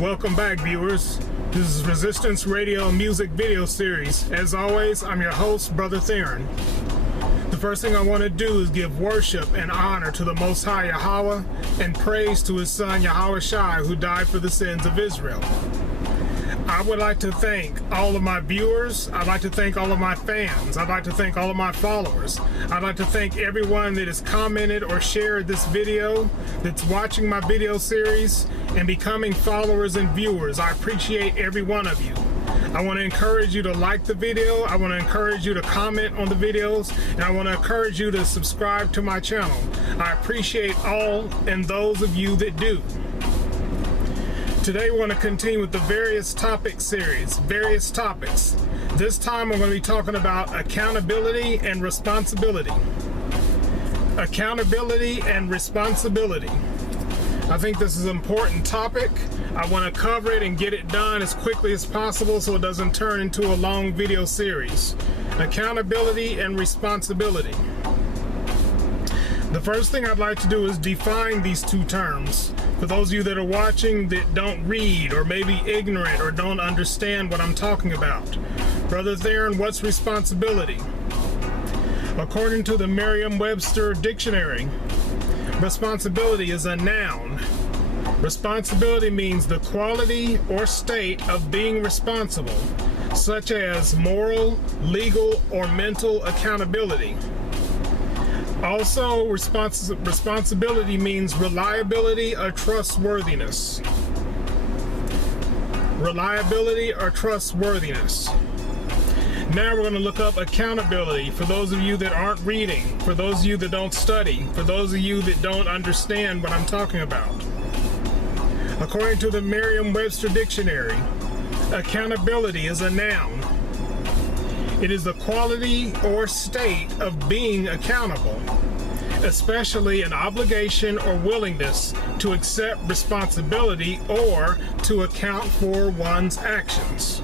Welcome back, viewers. This is Resistance Radio Music Video Series. As always, I'm your host, Brother Theron. The first thing I want to do is give worship and honor to the Most High Yahweh and praise to His Son Yahweh Shai, who died for the sins of Israel. I would like to thank all of my viewers. I'd like to thank all of my fans. I'd like to thank all of my followers. I'd like to thank everyone that has commented or shared this video, that's watching my video series, and becoming followers and viewers. I appreciate every one of you. I want to encourage you to like the video. I want to encourage you to comment on the videos, and I want to encourage you to subscribe to my channel. I appreciate all and those of you that do. Today we're going to continue with the various topics series, various topics. This time I'm going to be talking about accountability and responsibility. Accountability and responsibility. I think this is an important topic. I want to cover it and get it done as quickly as possible so it doesn't turn into a long video series. Accountability and responsibility. The first thing I'd like to do is define these two terms. For those of you that are watching that don't read or maybe ignorant or don't understand what I'm talking about. Brother Theron, what's responsibility? According to the Merriam-Webster dictionary, responsibility is a noun. Responsibility means the quality or state of being responsible, such as moral, legal, or mental accountability. Also, responsibility means reliability or trustworthiness. Reliability or trustworthiness. Now we're going to look up accountability for those of you that aren't reading, for those of you that don't study, for those of you that don't understand what I'm talking about. According to the Merriam-Webster dictionary, accountability is a noun. It is the quality or state of being accountable, especially an obligation or willingness to accept responsibility or to account for one's actions.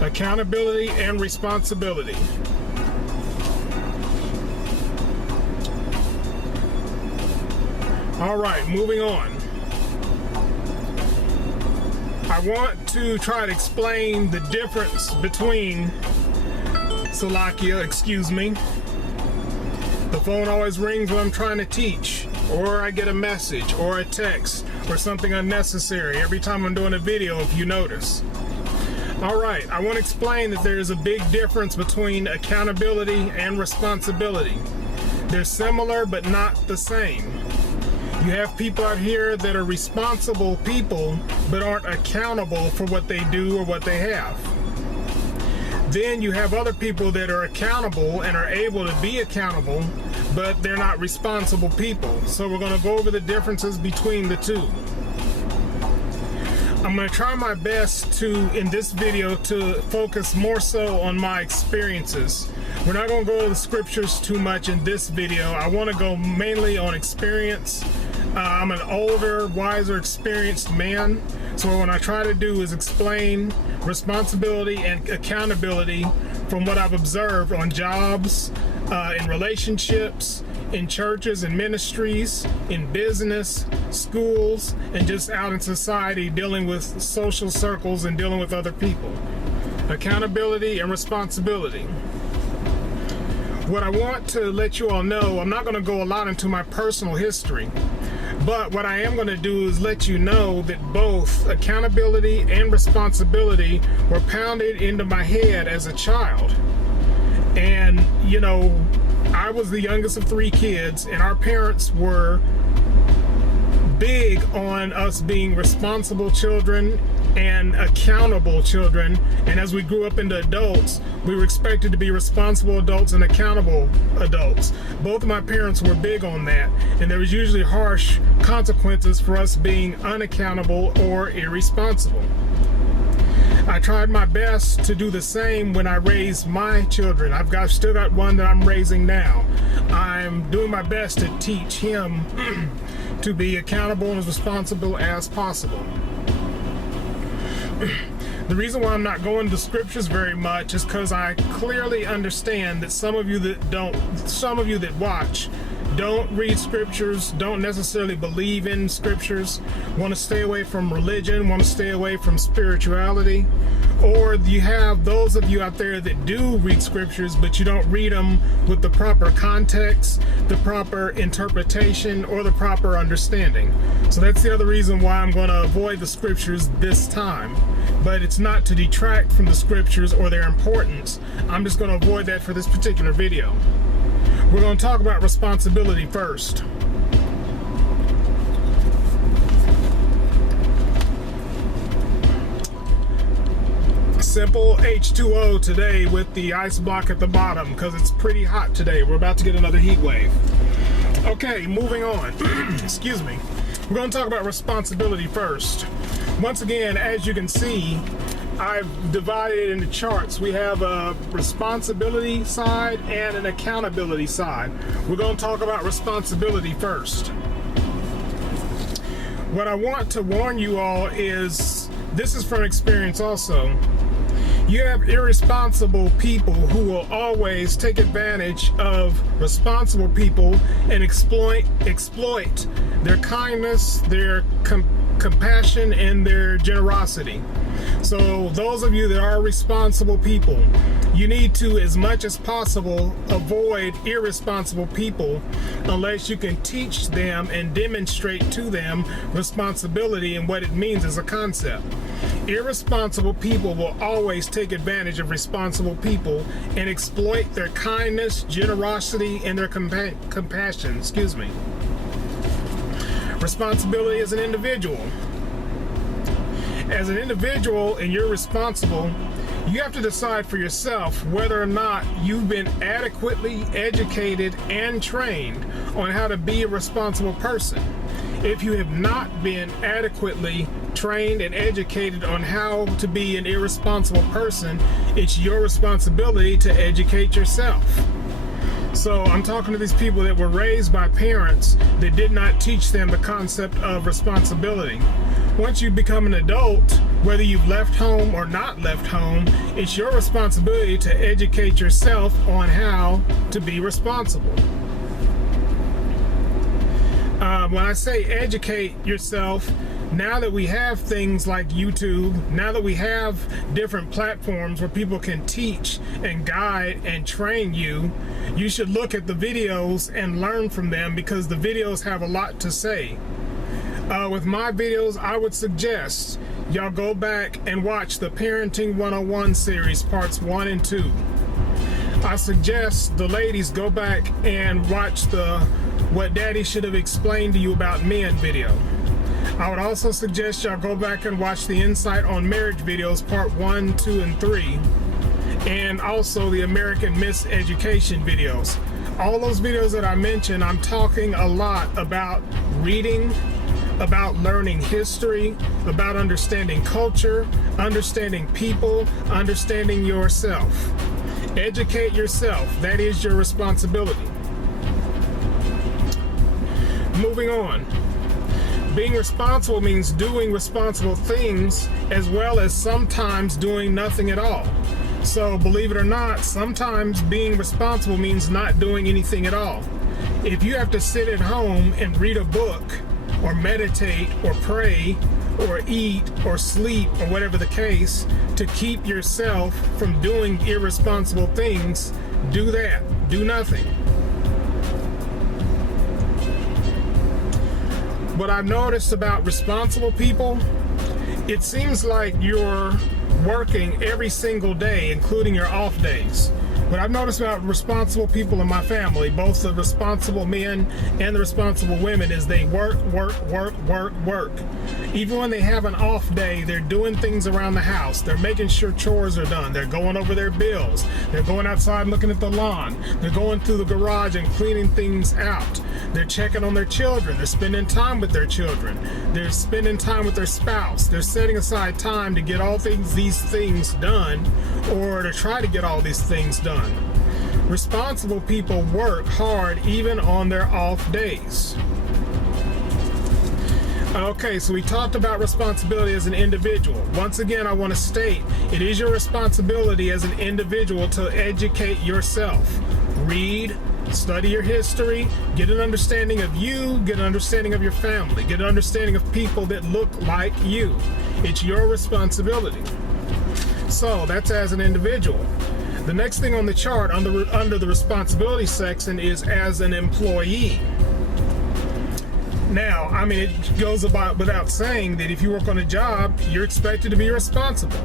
Accountability and responsibility. All right, moving on. I want to try to explain the difference between Salakia, excuse me. The phone always rings when I'm trying to teach, or I get a message, or a text, or something unnecessary every time I'm doing a video, if you notice. Alright, I want to explain that there's a big difference between accountability and responsibility. They're similar, but not the same. You have people out here that are responsible people, but aren't accountable for what they do or what they have. Then you have other people that are accountable and are able to be accountable, but they're not responsible people. So we're going to go over the differences between the two. I'm going to try my best to, in this video, to focus more so on my experiences. We're not going to go to the scriptures too much in this video. I want to go mainly on experience. I'm an older, wiser, experienced man. So what I try to do is explain responsibility and accountability from what I've observed on jobs, in relationships, in churches and ministries, in business, schools, and just out in society dealing with social circles and dealing with other people. Accountability and responsibility. What I want to let you all know, I'm not going to go a lot into my personal history. But what I am going to do is let you know that both accountability and responsibility were pounded into my head as a child. And, you know, I was the youngest of 3 kids, and our parents were big on us being responsible children and accountable children. And as we grew up into adults, we were expected to be responsible adults and accountable adults. Both of my parents were big on that, and there was usually harsh consequences for us being unaccountable or irresponsible. I tried my best to do the same when I raised my children. Still got one that I'm raising now. I'm doing my best to teach him to be accountable and as responsible as possible. The reason why I'm not going to scriptures very much is because I clearly understand that some of you that watch don't read scriptures, don't necessarily believe in scriptures, want to stay away from religion, want to stay away from spirituality, or you have those of you out there that do read scriptures, but you don't read them with the proper context, the proper interpretation, or the proper understanding. So that's the other reason why I'm going to avoid the scriptures this time. But it's not to detract from the scriptures or their importance. I'm just going to avoid that for this particular video. We're going to talk about responsibility first. Simple H2O today with the ice block at the bottom because it's pretty hot today. We're about to get another heat wave. Okay, moving on. Excuse me. We're going to talk about responsibility first. Once again, as you can see, I've divided it into charts. We have a responsibility side and an accountability side. We're going to talk about responsibility first. What I want to warn you all is, this is from experience also. You have irresponsible people who will always take advantage of responsible people and exploit their kindness, their compassion, and their generosity. So those of you that are responsible people, you need to, as much as possible, avoid irresponsible people unless you can teach them and demonstrate to them responsibility and what it means as a concept. Irresponsible people will always take advantage of responsible people and exploit their kindness, generosity, and their compassion. Responsibility as an individual. As an individual, and you're responsible, you have to decide for yourself whether or not you've been adequately educated and trained on how to be a responsible person. If you have not been adequately trained and educated on how to be an irresponsible person, it's your responsibility to educate yourself. So I'm talking to these people that were raised by parents that did not teach them the concept of responsibility. Once you become an adult, whether you've left home or not left home, it's your responsibility to educate yourself on how to be responsible. When I say educate yourself, now that we have things like YouTube, now that we have different platforms where people can teach and guide and train you, you should look at the videos and learn from them because the videos have a lot to say. With my videos, I would suggest y'all go back and watch the Parenting 101 series, parts 1 and 2. I suggest the ladies go back and watch the What Daddy Should Have Explained to You About Men video. I would also suggest y'all go back and watch the Insight on Marriage videos, part 1, 2, and 3, and also the American Miseducation videos. All those videos that I mentioned, I'm talking a lot about reading, about learning history, about understanding culture, understanding people, understanding yourself. Educate yourself. That is your responsibility. Moving on. Being responsible means doing responsible things as well as sometimes doing nothing at all. So believe it or not, sometimes being responsible means not doing anything at all. If you have to sit at home and read a book or meditate or pray or eat or sleep or whatever the case to keep yourself from doing irresponsible things, do that. Do nothing. What I've noticed about responsible people, it seems like you're working every single day, including your off days. What I've noticed about responsible people in my family, both the responsible men and the responsible women, is they work. Even when they have an off day, they're doing things around the house. They're making sure chores are done. They're going over their bills. They're going outside and looking at the lawn. They're going through the garage and cleaning things out. They're checking on their children. They're spending time with their children. They're spending time with their spouse. They're setting aside time to get all these things done, or to try to get all these things done. Responsible people work hard even on their off days. Okay, so we talked about responsibility as an individual. Once again, I want to state, it is your responsibility as an individual to educate yourself. Read, Study your history, get an understanding of you, get an understanding of your family, get an understanding of people that look like you. It's your responsibility. So that's as an individual. The next thing on the chart under the responsibility section is as an employee. Now, I mean, it goes about without saying that if you work on a job, you're expected to be responsible.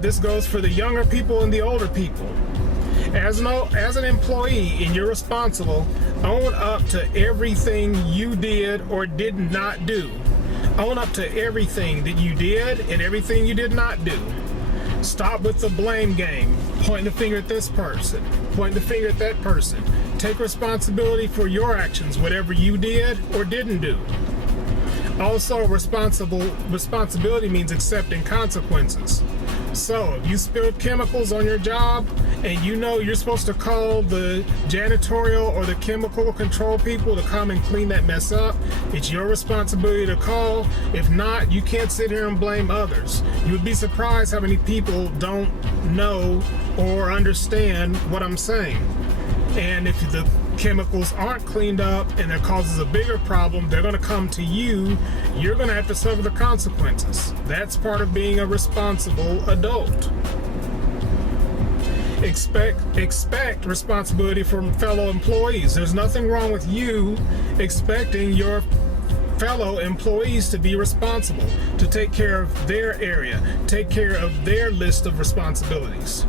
This goes for the younger people and the older people. As an employee and you're responsible, own up to everything you did or did not do. Own up to everything that you did and everything you did not do. Stop with the blame game, pointing the finger at this person, pointing the finger at that person. Take responsibility for your actions, whatever you did or didn't do. Also, responsibility means accepting consequences. So, if you spilled chemicals on your job and you know you're supposed to call the janitorial or the chemical control people to come and clean that mess up, it's your responsibility to call. If not, you can't sit here and blame others. You would be surprised how many people don't know or understand what I'm saying. And if the chemicals aren't cleaned up and it causes a bigger problem, they're going to come to you. You're going to have to suffer the consequences. That's part of being a responsible adult. Expect responsibility from fellow employees. There's nothing wrong with you expecting your fellow employees to be responsible, to take care of their area, take care of their list of responsibilities.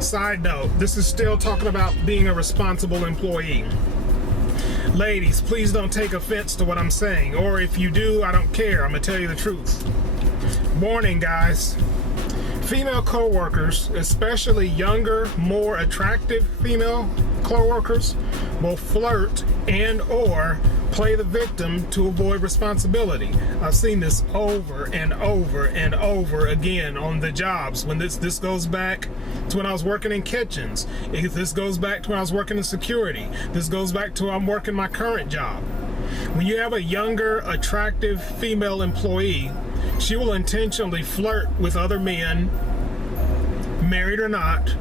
Side note, this is still talking about being a responsible employee. Ladies, please don't take offense to what I'm saying, or if you do, I don't care. I'm gonna tell you the truth. Warning, guys. Female co-workers, especially younger, more attractive female co-workers, will flirt and or play the victim to avoid responsibility. I've seen this over and over and over again on the jobs. When this goes back to when I was working in kitchens. This goes back to when I was working in security. This goes back to when I'm working my current job. When you have a younger, attractive female employee, she will intentionally flirt with other men, married or not.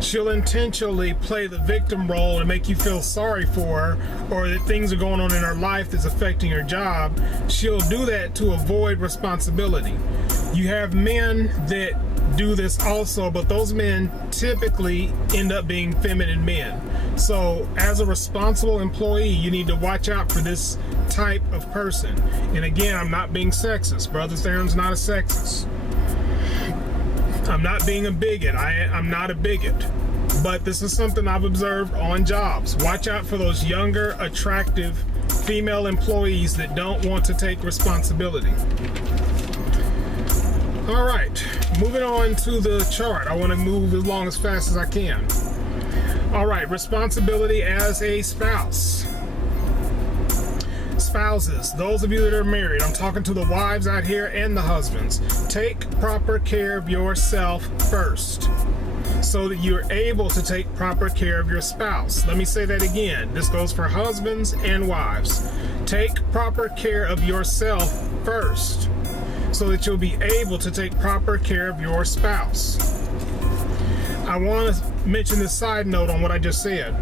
She'll intentionally play the victim role and make you feel sorry for her, or that things are going on in her life that's affecting her job. She'll do that to avoid responsibility. You have men that do this also, but those men typically end up being feminine men. So as a responsible employee, you need to watch out for this type of person. And again, I'm not being sexist. Brother Theron's not a sexist. I'm not being a bigot. I'm not a bigot. But this is something I've observed on jobs. Watch out for those younger, attractive female employees that don't want to take responsibility. All right, moving on to the chart. I want to move along as fast as I can. All right, responsibility as a spouse. Spouses, those of you that are married, I'm talking to the wives out here and the husbands. Take proper care of yourself first, so that you're able to take proper care of your spouse. Let me say that again. This goes for husbands and wives. Take proper care of yourself first, so that you'll be able to take proper care of your spouse. I want to mention this side note on what I just said.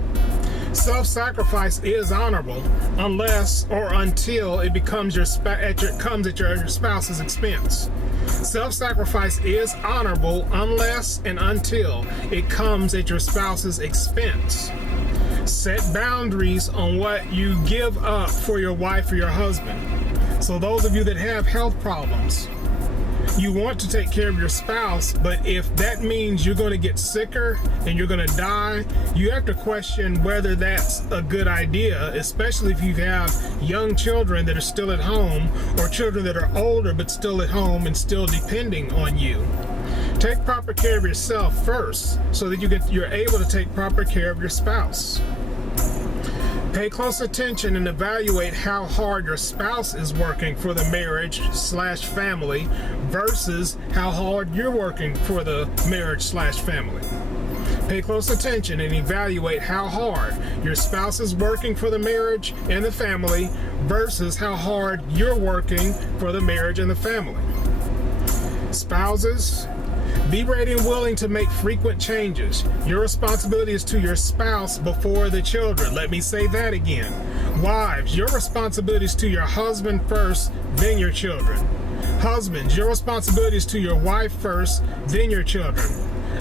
Self-sacrifice is honorable unless or until it becomes comes at your spouse's expense. Self-sacrifice is honorable unless and until it comes at your spouse's expense. Set boundaries on what you give up for your wife or your husband. So those of you that have health problems, you want to take care of your spouse, but if that means you're going to get sicker and you're going to die, you have to question whether that's a good idea, especially if you have young children that are still at home, or children that are older but still at home and still depending on you. Take proper care of yourself first, so that you're able to take proper care of your spouse. Pay close attention and evaluate how hard your spouse is working for the marriage/family versus how hard you're working for the marriage/family. Pay close attention and evaluate how hard your spouse is working for the marriage and the family versus how hard you're working for the marriage and the family. Spouses, Be ready and willing to make frequent changes. Your responsibility is to your spouse before the children. Let me say that again. Wives, your responsibility is to your husband first, then your children. Husbands, your responsibility is to your wife first, then your children.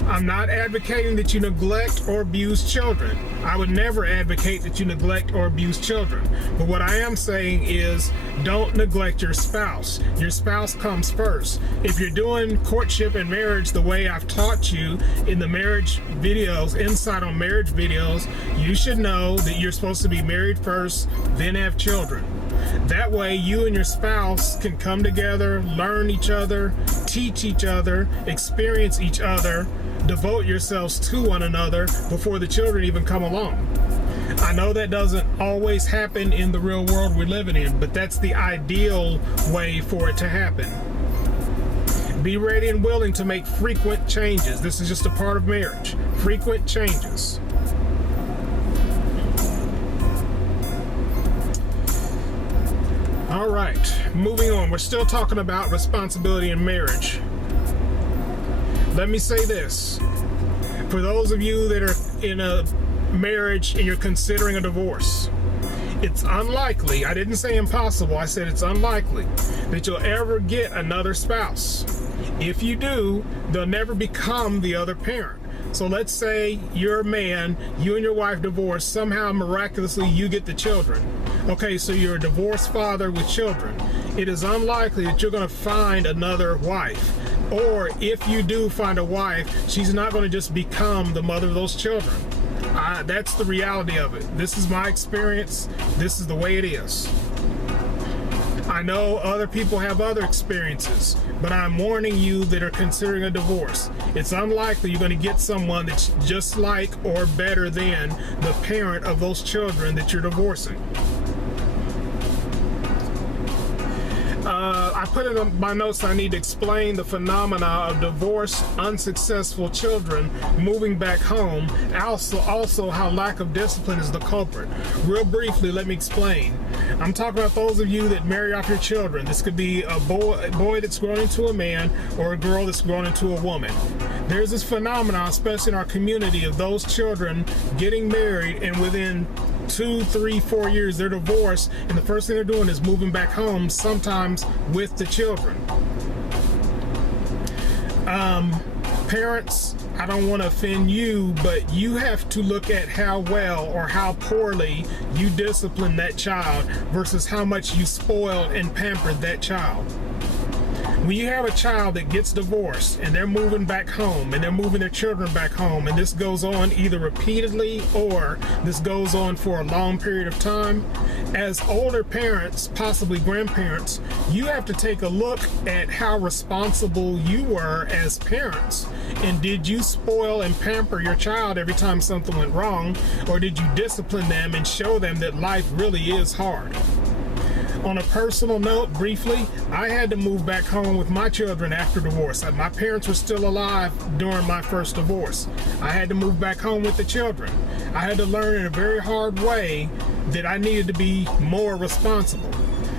I'm not advocating that you neglect or abuse children. I would never advocate that you neglect or abuse children. But what I am saying is don't neglect your spouse. Your spouse comes first. If you're doing courtship and marriage the way I've taught you in the marriage videos, Insight on Marriage videos, you should know that you're supposed to be married first, then have children. That way you and your spouse can come together, learn each other, teach each other, experience each other, devote yourselves to one another before the children even come along. I know that doesn't always happen in the real world we're living in, but that's the ideal way for it to happen. Be ready and willing to make frequent changes. This is just a part of marriage. Frequent changes. All right, moving on. We're still talking about responsibility in marriage. Let me say this. For those of you that are in a marriage and you're considering a divorce, it's unlikely, I didn't say impossible, I said it's unlikely that you'll ever get another spouse. If you do, they'll never become the other parent. So let's say you're a man, you and your wife divorce, somehow miraculously you get the children. Okay, so you're a divorced father with children. It is unlikely that you're going to find another wife. Or if you do find a wife, she's not going to just become the mother of those children. That's the reality of it. This is my experience. This is the way it is. I know other people have other experiences, but I'm warning you that are considering a divorce. It's unlikely you're going to get someone that's just like or better than the parent of those children that you're divorcing. I put in my notes I need to explain the phenomena of divorced, unsuccessful children moving back home. Also how lack of discipline is the culprit. Real briefly, let me explain. I'm talking about those of you that marry off your children. This could be a boy that's grown into a man or a girl that's grown into a woman. There's this phenomenon, especially in our community, of those children getting married and within 2, 3, 4 years they're divorced, and the first thing they're doing is moving back home, sometimes with the children. Parents, I don't want to offend you, but you have to look at how well or how poorly you discipline that child versus how much you spoiled and pampered that child. When you have a child that gets divorced and they're moving back home and they're moving their children back home, and this goes on either repeatedly or this goes on for a long period of time, as older parents, possibly grandparents, you have to take a look at how responsible you were as parents. And did you spoil and pamper your child every time something went wrong, or did you discipline them and show them that life really is hard? On a personal note, briefly, I had to move back home with my children after divorce. My parents were still alive during my first divorce. I had to move back home with the children. I had to learn in a very hard way that I needed to be more responsible.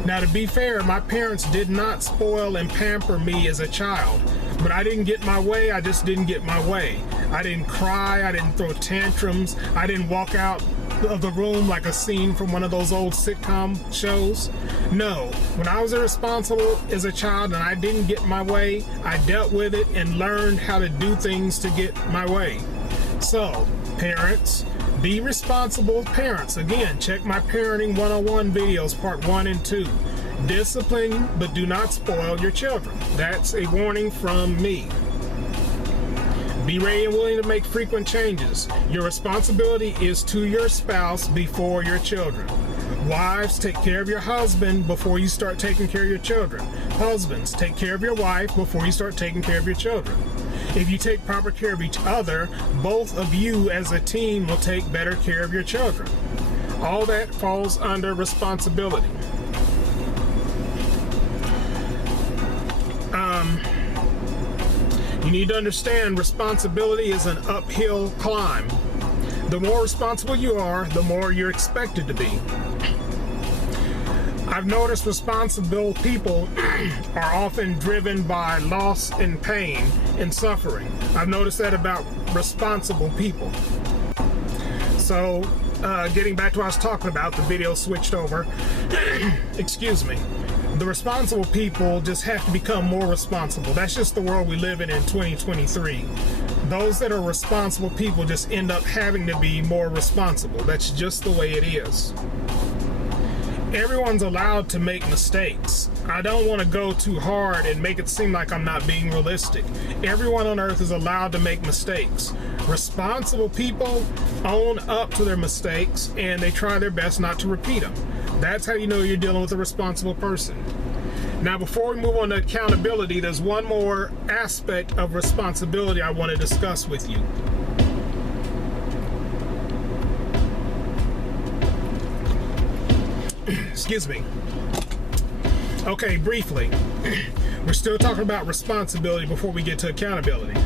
Now, to be fair, my parents did not spoil and pamper me as a child. But I didn't get my way, I just didn't get my way. I didn't cry, I didn't throw tantrums, I didn't walk out of the room like a scene from one of those old sitcom shows. No, when I was irresponsible as a child and I didn't get my way, I dealt with it and learned how to do things to get my way. So, parents, be responsible parents. Again, check my Parenting 101 videos, part 1 and 2. Discipline, but do not spoil your children. That's a warning from me. Be ready and willing to make frequent changes. Your responsibility is to your spouse before your children. Wives, take care of your husband before you start taking care of your children. Husbands, take care of your wife before you start taking care of your children. If you take proper care of each other, both of you as a team will take better care of your children. All that falls under responsibility. You need to understand responsibility is an uphill climb. The more responsible you are, the more you're expected to be. I've noticed responsible people are often driven by loss and pain and suffering. I've noticed that about responsible people. So, getting back to what I was talking about, the video switched over. Excuse me. The responsible people just have to become more responsible. That's just the world we live in 2023. Those that are responsible people just end up having to be more responsible. That's just the way it is. Everyone's allowed to make mistakes. I don't want to go too hard and make it seem like I'm not being realistic. Everyone on earth is allowed to make mistakes. Responsible people own up to their mistakes and they try their best not to repeat them. That's how you know you're dealing with a responsible person. Now, before we move on to accountability, there's one more aspect of responsibility I want to discuss with you. Excuse me. Okay, briefly. We're still talking about responsibility before we get to accountability.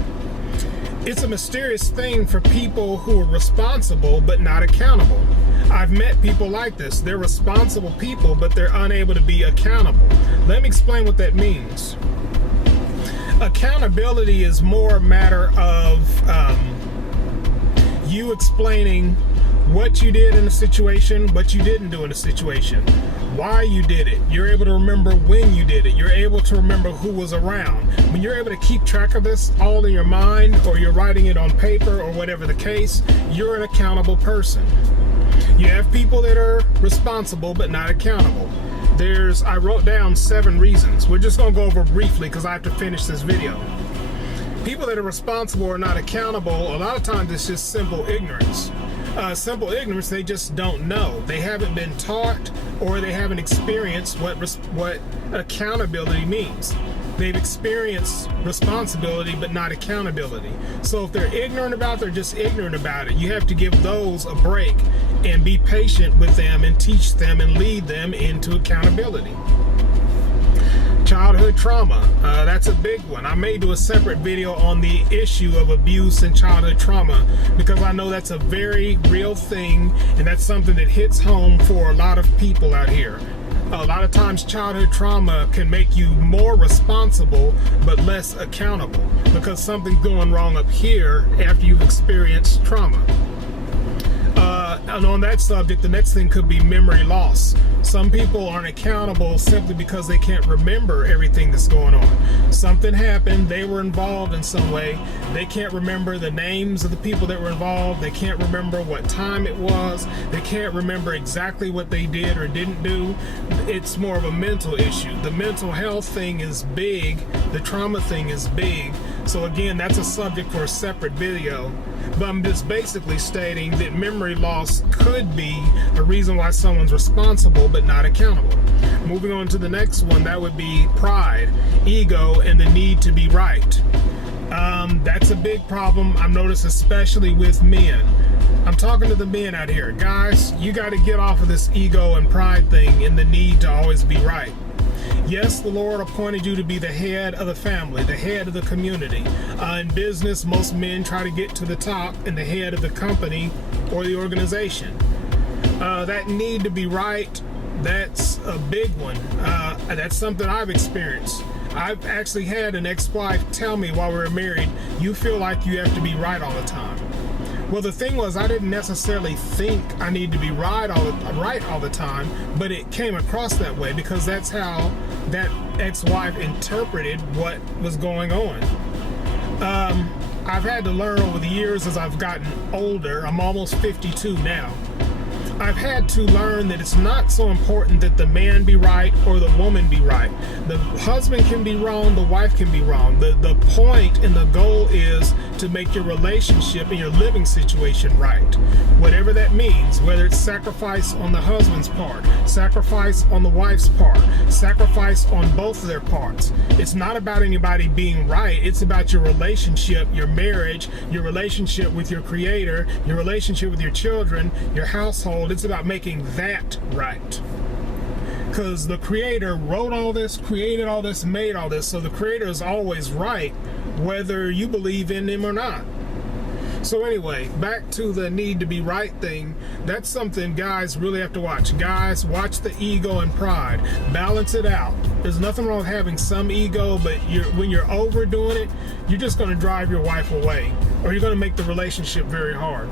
It's a mysterious thing for people who are responsible but not accountable. I've met people like this. They're responsible people, but they're unable to be accountable. Let me explain what that means. Accountability is more a matter of you explaining what you did in a situation, what you didn't do in a situation, why you did it. You're able to remember when you did it. You're able to remember who was around. When you're able to keep track of this all in your mind, or you're writing it on paper, or whatever the case, you're an accountable person. You have people that are responsible but not accountable. I wrote down 7 reasons. We're just going to go over briefly because I have to finish this video. People that are responsible or not accountable, a lot of times it's just simple ignorance. Simple ignorance, they just don't know. They haven't been taught or they haven't experienced what accountability means. They've experienced responsibility but not accountability. So if they're ignorant about it, they're just ignorant about it. You have to give those a break and be patient with them and teach them and lead them into accountability. Childhood trauma, that's a big one. I may do a separate video on the issue of abuse and childhood trauma because I know that's a very real thing and that's something that hits home for a lot of people out here. A lot of times childhood trauma can make you more responsible but less accountable because something's going wrong up here after you've experienced trauma. And on that subject, the next thing could be memory loss. Some people aren't accountable simply because they can't remember everything that's going on. Something happened, they were involved in some way, they can't remember the names of the people that were involved, they can't remember what time it was, they can't remember exactly what they did or didn't do. It's more of a mental issue. The mental health thing is big, the trauma thing is big. So again, that's a subject for a separate video. But I'm just basically stating that memory loss could be a reason why someone's responsible but not accountable. Moving on to the next one, that would be pride, ego, and the need to be right. That's a big problem I've noticed, especially with men. I'm talking to the men out here. Guys, you got to get off of this ego and pride thing and the need to always be right. Yes, the Lord appointed you to be the head of the family, the head of the community. In business, most men try to get to the top and the head of the company or the organization. That need to be right, that's a big one. That's something I've experienced. I've actually had an ex-wife tell me while we were married, you feel like you have to be right all the time. Well, the thing was, I didn't necessarily think I need to be right all the time, but it came across that way because that's how that ex-wife interpreted what was going on. I've had to learn over the years as I've gotten older. I'm almost 52 now. I've had to learn that it's not so important that the man be right or the woman be right. The husband can be wrong, the wife can be wrong. The point and the goal is to make your relationship and your living situation right. Whatever that means, whether it's sacrifice on the husband's part, sacrifice on the wife's part, sacrifice on both of their parts. It's not about anybody being right. It's about your relationship, your marriage, your relationship with your creator, your relationship with your children, your household. It's about making that right. Because the creator wrote all this, created all this, made all this. So the creator is always right, whether you believe in him or not. So anyway, back to the need to be right thing. That's something guys really have to watch. Guys, watch the ego and pride. Balance it out. There's nothing wrong with having some ego, but when you're overdoing it, you're just going to drive your wife away, or you're going to make the relationship very hard.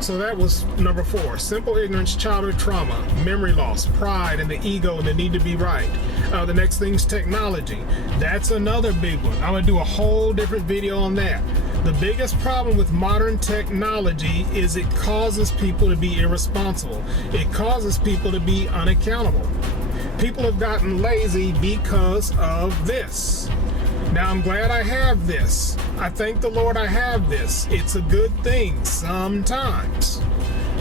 So that was number 4. Simple ignorance, childhood trauma, memory loss, pride, and the ego and the need to be right. The next thing's technology. That's another big one. I'm going to do a whole different video on that. The biggest problem with modern technology is it causes people to be irresponsible. It causes people to be unaccountable. People have gotten lazy because of this. Now, I'm glad I have this. I thank the Lord I have this. It's a good thing sometimes.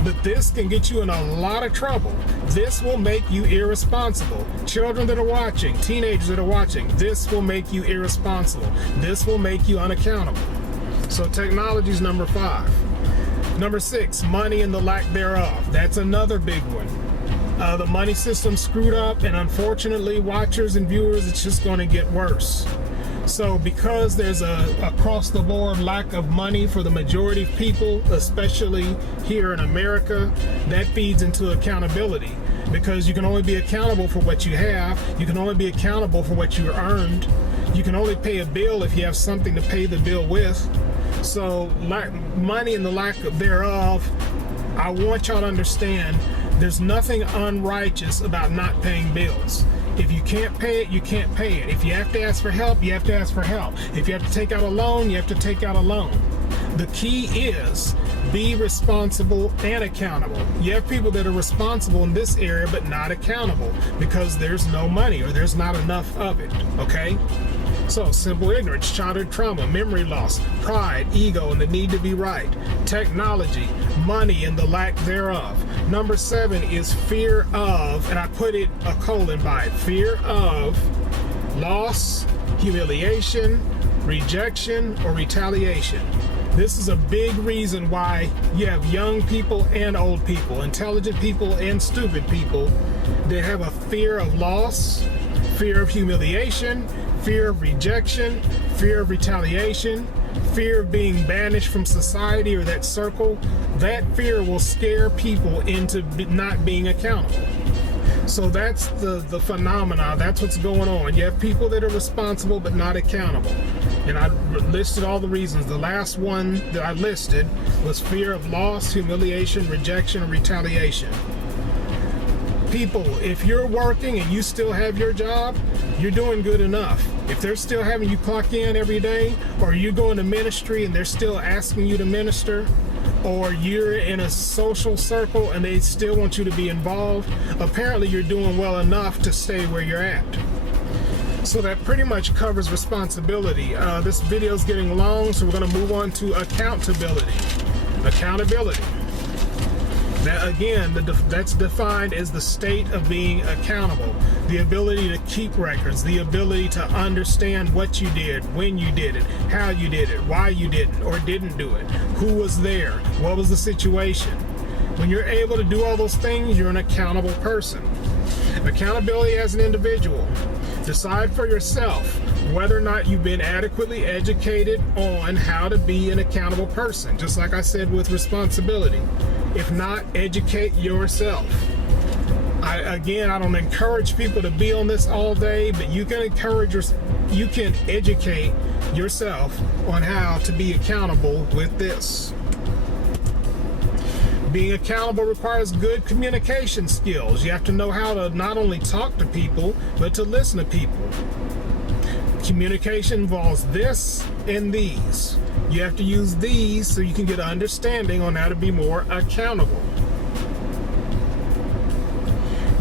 But this can get you in a lot of trouble. This will make you irresponsible. Children that are watching, teenagers that are watching, this will make you irresponsible. This will make you unaccountable. So technology is number 5. Number 6, money and the lack thereof. That's another big one. The money system screwed up, and unfortunately, watchers and viewers, it's just going to get worse. So because there's a across-the-board lack of money for the majority of people, especially here in America, that feeds into accountability. Because you can only be accountable for what you have. You can only be accountable for what you earned. You can only pay a bill if you have something to pay the bill with. So money and the lack thereof, I want y'all to understand there's nothing unrighteous about not paying bills. If you can't pay it, you can't pay it. If you have to ask for help, you have to ask for help. If you have to take out a loan, you have to take out a loan. The key is be responsible and accountable. You have people that are responsible in this area but not accountable because there's no money or there's not enough of it, okay? So, simple ignorance, childhood trauma, memory loss, pride, ego, and the need to be right, technology, money, and the lack thereof. Number 7 is fear of, and I put it a colon by it, fear of loss, humiliation, rejection, or retaliation. This is a big reason why you have young people and old people, intelligent people and stupid people that have a fear of loss, fear of humiliation, fear of rejection, fear of retaliation, fear of being banished from society or that circle. That fear will scare people into not being accountable. So that's the phenomena. That's what's going on. You have people that are responsible but not accountable. And I listed all the reasons. The last one that I listed was fear of loss, humiliation, rejection, or retaliation. People, if you're working and you still have your job, you're doing good enough. If they're still having you clock in every day, or you go into ministry and they're still asking you to minister, or you're in a social circle and they still want you to be involved, apparently you're doing well enough to stay where you're at. So that pretty much covers responsibility. This video is getting long, so we're going to move on to accountability. Accountability. That again, that's defined as the state of being accountable. The ability to keep records, the ability to understand what you did, when you did it, how you did it, why you didn't or didn't do it, who was there, what was the situation. When you're able to do all those things, you're an accountable person. Accountability as an individual. Decide for yourself whether or not you've been adequately educated on how to be an accountable person, just like I said with responsibility. If not, educate yourself. I don't encourage people to be on this all day, but you can educate yourself on how to be accountable with this. Being accountable requires good communication skills. You have to know how to not only talk to people, but to listen to people. Communication involves this and these. You have to use these so you can get an understanding on how to be more accountable.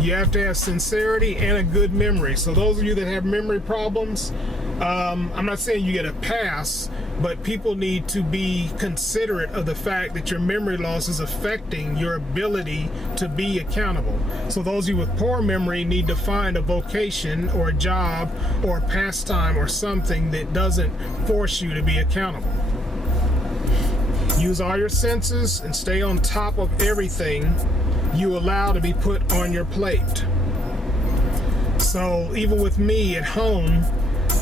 You have to have sincerity and a good memory. So those of you that have memory problems, I'm not saying you get a pass, but people need to be considerate of the fact that your memory loss is affecting your ability to be accountable. So those of you with poor memory need to find a vocation or a job or a pastime or something that doesn't force you to be accountable. Use all your senses and stay on top of everything you allow to be put on your plate. So even with me at home,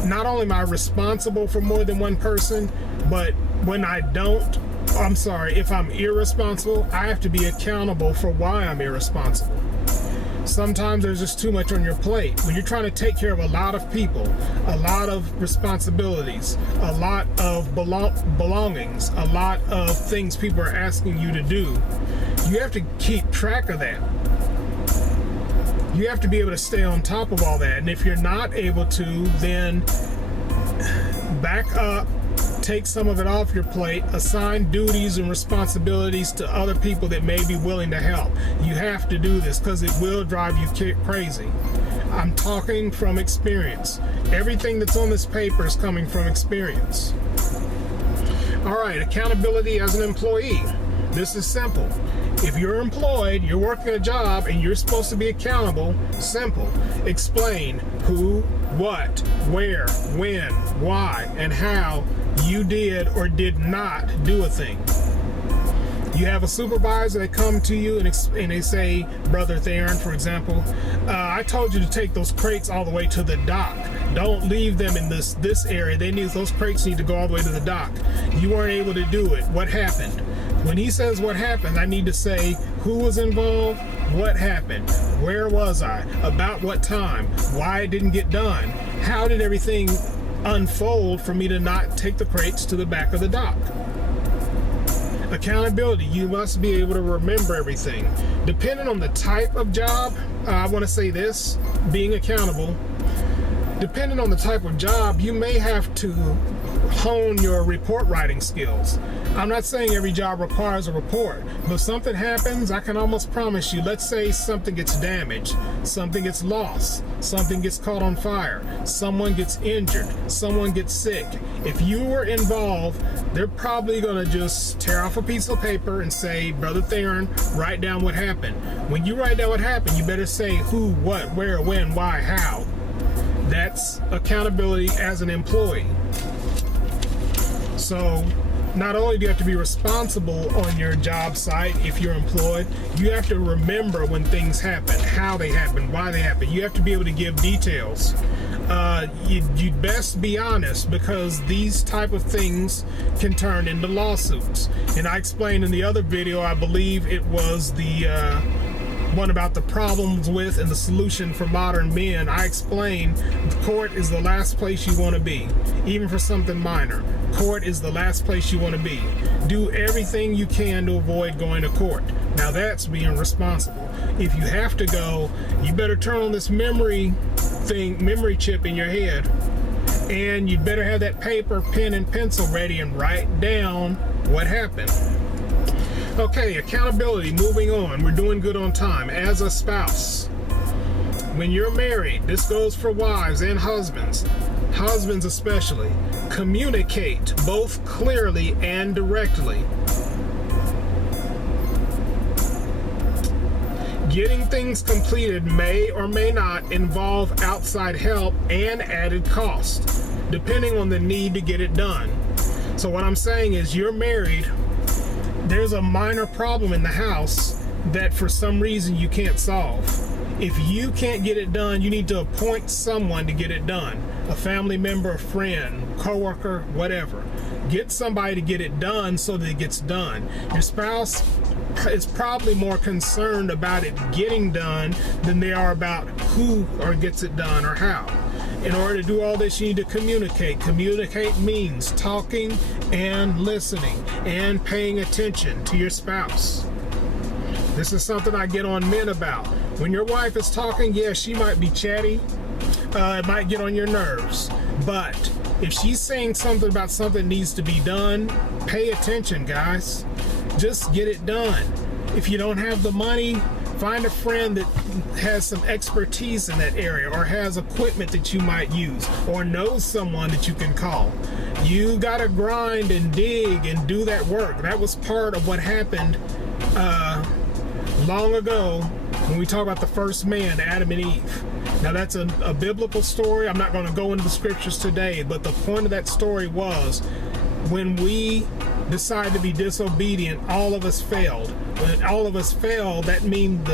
not only am I responsible for more than one person, but when I don't, I'm sorry, if I'm irresponsible, I have to be accountable for why I'm irresponsible. Sometimes there's just too much on your plate. When you're trying to take care of a lot of people, a lot of responsibilities, a lot of belongings, a lot of things people are asking you to do, you have to keep track of that. You have to be able to stay on top of all that. And if you're not able to, then back up, take some of it off your plate, assign duties and responsibilities to other people that may be willing to help. You have to do this because it will drive you crazy. I'm talking from experience. Everything that's on this paper is coming from experience. All right, accountability as an employee. This is simple. If you're employed, you're working a job, and you're supposed to be accountable, simple. Explain who, what, where, when, why, and how you did or did not do a thing. You have a supervisor that come to you and they say, Brother Theron, for example, I told you to take those crates all the way to the dock. Don't leave them in this area. Those crates need to go all the way to the dock. You weren't able to do it. What happened? When he says what happened, I need to say who was involved, what happened, where was I, about what time, why it didn't get done, how did everything unfold for me to not take the crates to the back of the dock. Accountability, you must be able to remember everything. Depending on the type of job, I want to say this, being accountable, depending on the type of job, you may have to hone your report writing skills. I'm not saying every job requires a report, but if something happens, I can almost promise you, let's say something gets damaged, something gets lost, something gets caught on fire, someone gets injured, someone gets sick. If you were involved, they're probably going to just tear off a piece of paper and say, Brother Theron, write down what happened. When you write down what happened, you better say who, what, where, when, why, how. That's accountability as an employee. So not only do you have to be responsible on your job site if you're employed, you have to remember when things happen, how they happen, why they happen. You have to be able to give details. You'd best be honest, because these type of things can turn into lawsuits. And I explained in the other video, I believe it was the one about the problems with and the solution for modern men. I explained the court is the last place you want to be, even for something minor. Court is the last place you want to be. Do everything you can to avoid going to court. Now that's being responsible. If you have to go, you better turn on this memory chip in your head, and you'd better have that paper, pen, and pencil ready and write down what happened. Okay, accountability, moving on. We're doing good on time. As a spouse, when you're married, this goes for wives and husbands especially, communicate both clearly and directly. Getting things completed may or may not involve outside help and added cost, depending on the need to get it done. So what I'm saying is, you're married, there's a minor problem in the house that for some reason you can't solve. If you can't get it done, you need to appoint someone to get it done. A family member, a friend, coworker, whatever. Get somebody to get it done so that it gets done. Your spouse is probably more concerned about it getting done than they are about who or gets it done or how. In order to do all this, you need to communicate. Communicate means talking and listening and paying attention to your spouse. This is something I get on men about. When your wife is talking, yeah, she might be chatty. It might get on your nerves. But if she's saying something about something that needs to be done, pay attention, guys. Just get it done. If you don't have the money, find a friend that has some expertise in that area, or has equipment that you might use, or knows someone that you can call. You gotta grind and dig and do that work. That was part of what happened long ago when we talk about the first man, Adam and Eve. Now that's a biblical story. I'm not going to go into the scriptures today, but the point of that story was, when we decided to be disobedient, all of us failed. When all of us failed, that meant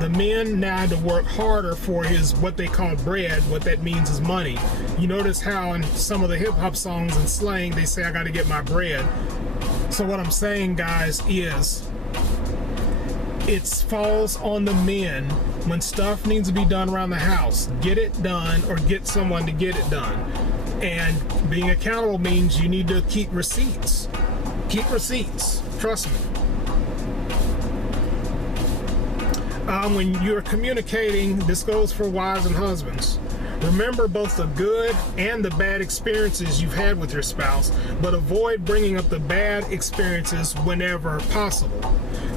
the men now had to work harder for what they call bread. What that means is money. You notice how in some of the hip-hop songs and slang, they say, I got to get my bread. So what I'm saying, guys, is it falls on the men when stuff needs to be done around the house. Get it done, or get someone to get it done. And being accountable means you need to keep receipts. Keep receipts. Trust me. When you're communicating, this goes for wives and husbands. Remember both the good and the bad experiences you've had with your spouse, but avoid bringing up the bad experiences whenever possible.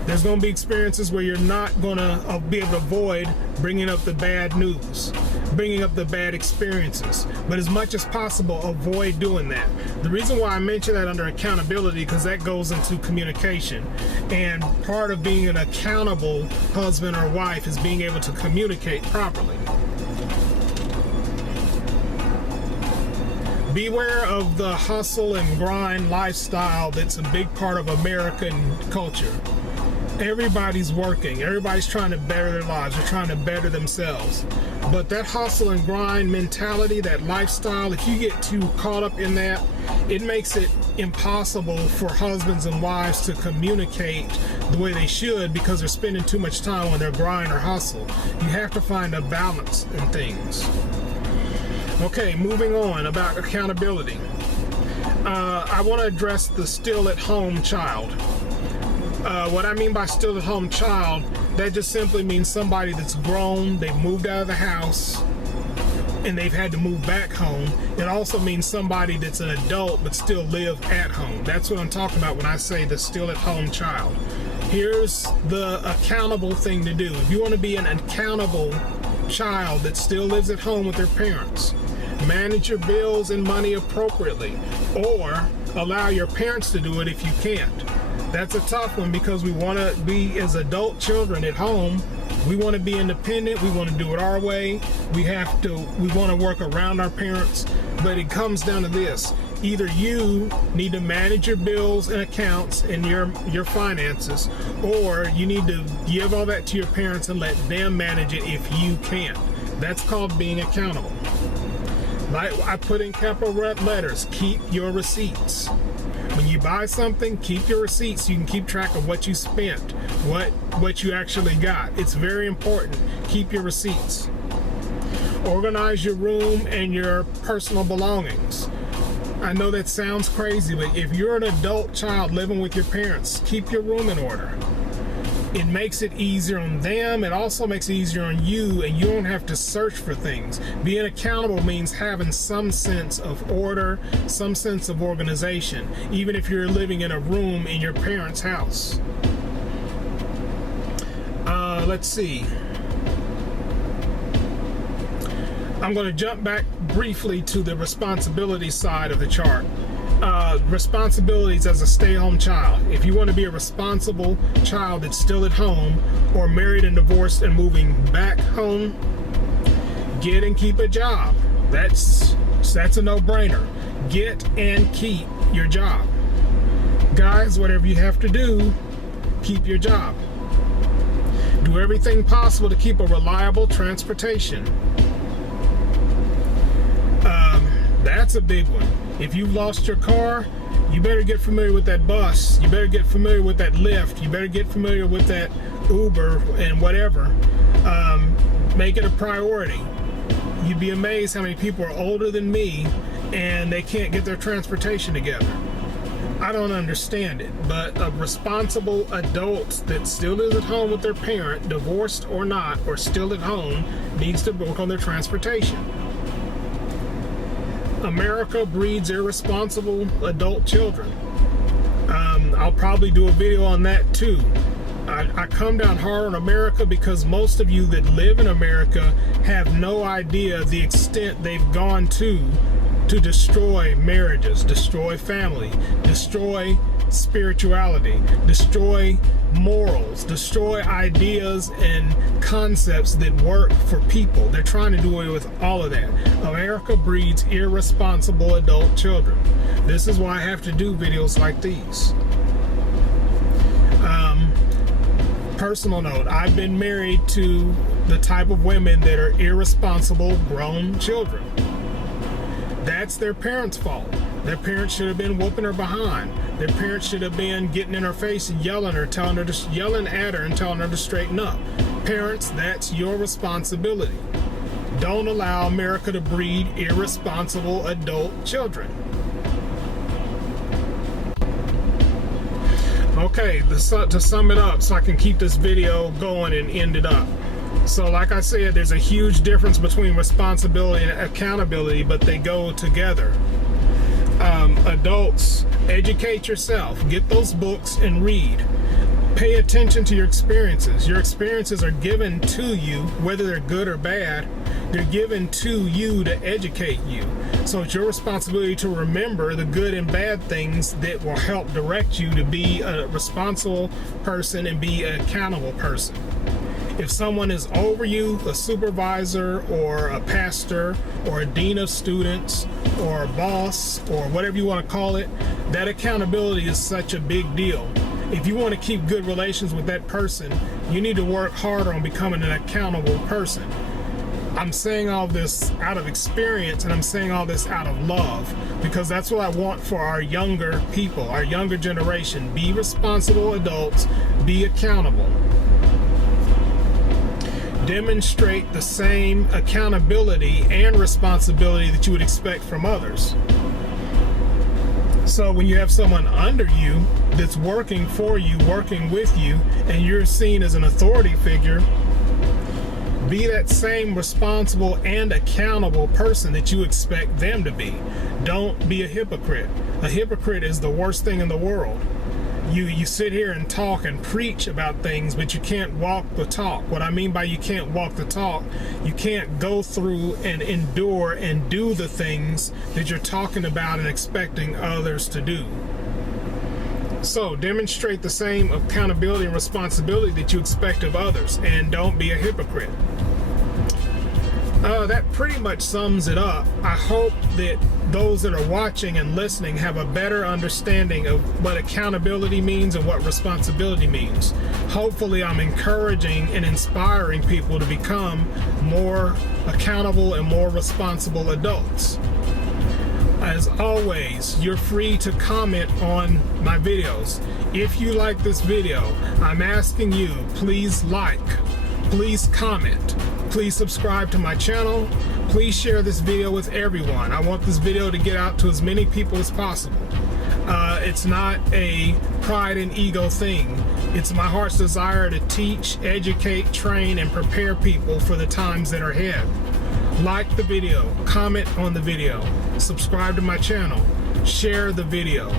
There's going to be experiences where you're not going to be able to avoid bringing up the bad news, bringing up the bad experiences. But as much as possible, avoid doing that. The reason why I mention that under accountability, because that goes into communication. And part of being an accountable husband or wife is being able to communicate properly. Beware of the hustle and grind lifestyle that's a big part of American culture. Everybody's working. Everybody's trying to better their lives. They're trying to better themselves. But that hustle and grind mentality, that lifestyle, if you get too caught up in that, it makes it impossible for husbands and wives to communicate the way they should because they're spending too much time on their grind or hustle. You have to find a balance in things. Okay, moving on about accountability. I want to address the still-at-home child. What I mean by still-at-home child, that just simply means somebody that's grown, they've moved out of the house, and they've had to move back home. It also means somebody that's an adult but still live at home. That's what I'm talking about when I say the still-at-home child. Here's the accountable thing to do. If you want to be an accountable child that still lives at home with their parents, manage your bills and money appropriately, or allow your parents to do it if you can't. That's a tough one because we want to be, as adult children at home, we want to be independent, we want to do it our way, we want to work around our parents, but it comes down to this. Either you need to manage your bills and accounts and your finances, or you need to give all that to your parents and let them manage it if you can't. That's called being accountable. Like I put in capital letters, keep your receipts. When you buy something, keep your receipts so you can keep track of what you spent, what you actually got. It's very important. Keep your receipts. Organize your room and your personal belongings. I know that sounds crazy, but if you're an adult child living with your parents, keep your room in order. It makes it easier on them. It also makes it easier on you, and you don't have to search for things. Being accountable means having some sense of order, some sense of organization, even if you're living in a room in your parents' house. Let's see. I'm going to jump back briefly to the responsibility side of the chart. Responsibilities as a stay-at-home child. If you want to be a responsible child that's still at home, or married and divorced and moving back home, get and keep a job. That's a no-brainer. Get and keep your job. Guys, whatever you have to do, keep your job. Do everything possible to keep a reliable transportation. That's a big one. If you've lost your car, you better get familiar with that bus. You better get familiar with that Lyft. You better get familiar with that Uber and whatever. Make it a priority. You'd be amazed how many people are older than me and they can't get their transportation together. I don't understand it, but a responsible adult that still lives at home with their parent, divorced or not, or still at home, needs to work on their transportation. America breeds irresponsible adult children. I'll probably do a video on that too. I come down hard on America because most of you that live in America have no idea the extent they've gone to destroy marriages, destroy family, destroy spirituality, destroy morals, destroy ideas and concepts that work for people. They're trying to do away with all of that. America breeds irresponsible adult children. This is why I have to do videos like these. Personal note, I've been married to the type of women that are irresponsible grown children. That's their parents' fault. Their parents should have been whooping her behind. Their parents should have been getting in her face and yelling at her and telling her to straighten up. Parents, that's your responsibility. Don't allow America to breed irresponsible adult children. Okay, to sum it up so I can keep this video going and end it up. So like I said, there's a huge difference between responsibility and accountability, but they go together. Adults, educate yourself. Get those books and read. Pay attention to your experiences. Your experiences are given to you, whether they're good or bad. They're given to you to educate you. So it's your responsibility to remember the good and bad things that will help direct you to be a responsible person and be an accountable person. If someone is over you, a supervisor or a pastor or a dean of students or a boss or whatever you want to call it, that accountability is such a big deal. If you want to keep good relations with that person, you need to work harder on becoming an accountable person. I'm saying all this out of experience, and I'm saying all this out of love, because that's what I want for our younger people, our younger generation. Be responsible adults, be accountable. Demonstrate the same accountability and responsibility that you would expect from others. So when you have someone under you that's working for you, working with you, and you're seen as an authority figure, be that same responsible and accountable person that you expect them to be. Don't be a hypocrite. A hypocrite is the worst thing in the world. You sit here and talk and preach about things, but you can't walk the talk. What I mean by you can't walk the talk, you can't go through and endure and do the things that you're talking about and expecting others to do. So demonstrate the same accountability and responsibility that you expect of others, and don't be a hypocrite. That pretty much sums it up. I hope that those that are watching and listening have a better understanding of what accountability means and what responsibility means. Hopefully I'm encouraging and inspiring people to become more accountable and more responsible adults. As always, you're free to comment on my videos. If you like this video, I'm asking you, please like, please comment, please subscribe to my channel, please share this video with everyone. I want this video to get out to as many people as possible. It's not a pride and ego thing. It's my heart's desire to teach, educate, train, and prepare people for the times that are ahead. Like the video, comment on the video, subscribe to my channel, share the video.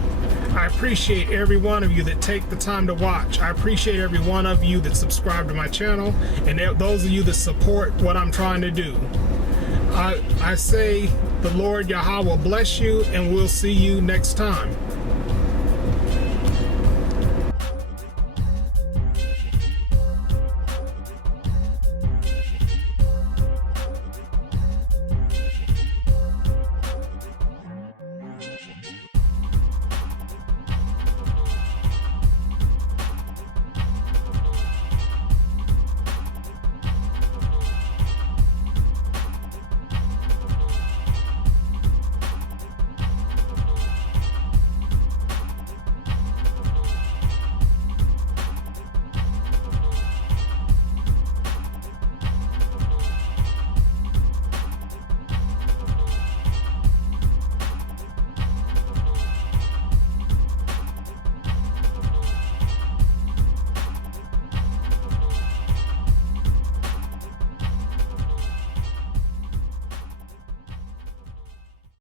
I appreciate every one of you that take the time to watch. I appreciate every one of you that subscribe to my channel, and those of you that support what I'm trying to do. I say the Lord Yahweh will bless you, and we'll see you next time.